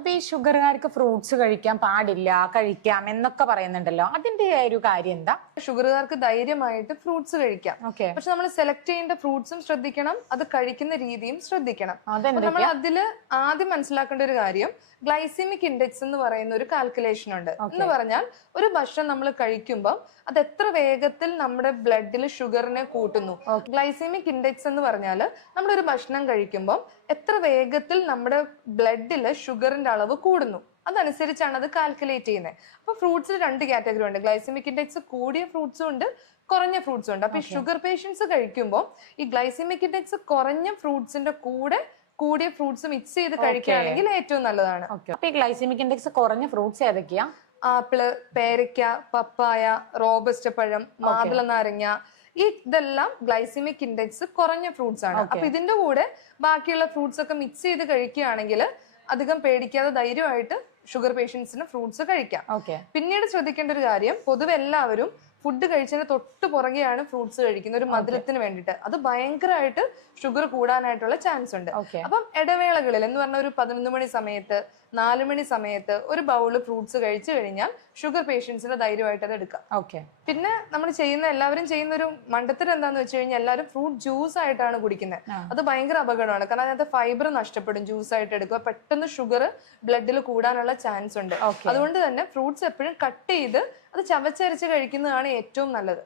അപ്പൊ ഈ ഷുഗറുകാർക്ക് ഫ്രൂട്ട്സ് കഴിക്കാൻ പാടില്ല, കഴിക്കാം എന്നൊക്കെ പറയുന്നുണ്ടല്ലോ, അതിന്റെ ഒരു കാര്യം എന്താ? ഷുഗറുകാർക്ക് ധൈര്യമായിട്ട് ഫ്രൂട്ട്സ് കഴിക്കാം. പക്ഷെ നമ്മൾ സെലക്ട് ചെയ്യേണ്ട ഫ്രൂട്ട്സും ശ്രദ്ധിക്കണം, അത് കഴിക്കുന്ന രീതിയും ശ്രദ്ധിക്കണം. നമ്മൾ അതില് ആദ്യം മനസ്സിലാക്കേണ്ട ഒരു കാര്യം, ഗ്ലൈസിമിക് ഇൻഡെക്സ് എന്ന് പറയുന്ന ഒരു കാൽക്കുലേഷൻ ഉണ്ട്. എന്ന് പറഞ്ഞാൽ ഒരു ഭക്ഷണം നമ്മൾ കഴിക്കുമ്പോൾ അത് എത്ര വേഗത്തിൽ നമ്മുടെ ബ്ലഡിൽ ഷുഗറിനെ കൂട്ടുന്നു. ഗ്ലൈസിമിക് ഇൻഡെക്സ് എന്ന് പറഞ്ഞാൽ നമ്മളൊരു ഭക്ഷണം കഴിക്കുമ്പോൾ എത്ര വേഗത്തിൽ നമ്മുടെ ബ്ലഡില് ഷുഗറിന്റെ അളവ് കൂടുന്നു, അതനുസരിച്ചാണ് അത് കാൽക്കുലേറ്റ് ചെയ്യുന്നത്. അപ്പൊ ഫ്രൂട്ട്സിൽ 2 കാറ്റഗറി ഉണ്ട്. ഗ്ലൈസിമിക് ഇൻഡെക്സ് കൂടിയ ഫ്രൂട്ട്സും ഉണ്ട്, കുറഞ്ഞ ഫ്രൂട്ട്സും ഉണ്ട്. അപ്പൊ ഈ ഷുഗർ പേഷ്യൻസ് കഴിക്കുമ്പോൾ ഈ ഗ്ലൈസിമിക് ഇൻഡെക്സ് കുറഞ്ഞ ഫ്രൂട്ട്സിന്റെ കൂടെ കൂടിയ ഫ്രൂട്ട്സ് മിക്സ് ചെയ്ത് കഴിക്കുകയാണെങ്കിൽ ഏറ്റവും നല്ലതാണ്. അപ്പൊ ഈ ഗ്ലൈസിമിക് ഇൻഡെക്സ് കുറഞ്ഞ ഫ്രൂട്ട്സ് ഏതൊക്കെയാ? ആപ്പിള്, പേരയ്ക്ക, പപ്പായ, റോബസ്റ്റ പഴം, മാതള നാരങ്ങ, ഇതെല്ലാം ഗ്ലൈസിമിക് ഇൻഡെക്സ് കുറഞ്ഞ ഫ്രൂട്ട്സ് ആണ്. അപ്പൊ ഇതിന്റെ കൂടെ ബാക്കിയുള്ള ഫ്രൂട്ട്സ് ഒക്കെ മിക്സ് ചെയ്ത് കഴിക്കുകയാണെങ്കിൽ അധികം പേടിക്കാതെ ധൈര്യമായിട്ട് ഷുഗർ പേഷ്യൻസിന് ഫ്രൂട്ട്സ് കഴിക്കാം. പിന്നീട് ശ്രദ്ധിക്കേണ്ട ഒരു കാര്യം, പൊതുവെ എല്ലാവരും ഫുഡ് കഴിച്ചതിന് തൊട്ട് പുറകെയാണ് ഫ്രൂട്ട്സ് കഴിക്കുന്നത്, ഒരു മധുരത്തിന് വേണ്ടിയിട്ട്. അത് ഭയങ്കരമായിട്ട് ഷുഗർ കൂടാനായിട്ടുള്ള ചാൻസ് ഉണ്ട്. അപ്പം ഇടവേളകളിൽ എന്ന് പറഞ്ഞ ഒരു 11 മണി സമയത്ത്, 4 മണി സമയത്ത് ഒരു ബൗള് ഫ്രൂട്ട്സ് കഴിച്ചു കഴിഞ്ഞാൽ ഷുഗർ പേഷ്യൻസിന് ധൈര്യമായിട്ട് അത് എടുക്കാം. പിന്നെ നമ്മൾ എല്ലാവരും ചെയ്യുന്ന ഒരു മണ്ടത്തരം എന്താന്ന് വെച്ച് കഴിഞ്ഞാൽ എല്ലാവരും ഫ്രൂട്ട് ജ്യൂസ് ആയിട്ടാണ് കുടിക്കുന്നത്. അത് ഭയങ്കര അപകടമാണ്. കാരണം അതിനകത്ത് ഫൈബർ നഷ്ടപ്പെടും. ജ്യൂസ് ആയിട്ട് എടുക്കുക, പെട്ടെന്ന് ഷുഗർ ബ്ലഡിൽ കൂടാനുള്ള ചാൻസ് ഉണ്ട്. അതുകൊണ്ട് തന്നെ ഫ്രൂട്ട്സ് എപ്പോഴും കട്ട് ചെയ്ത് അത് ചവച്ചരച്ച് കഴിക്കുന്നതാണ് ഏറ്റവും നല്ലത്.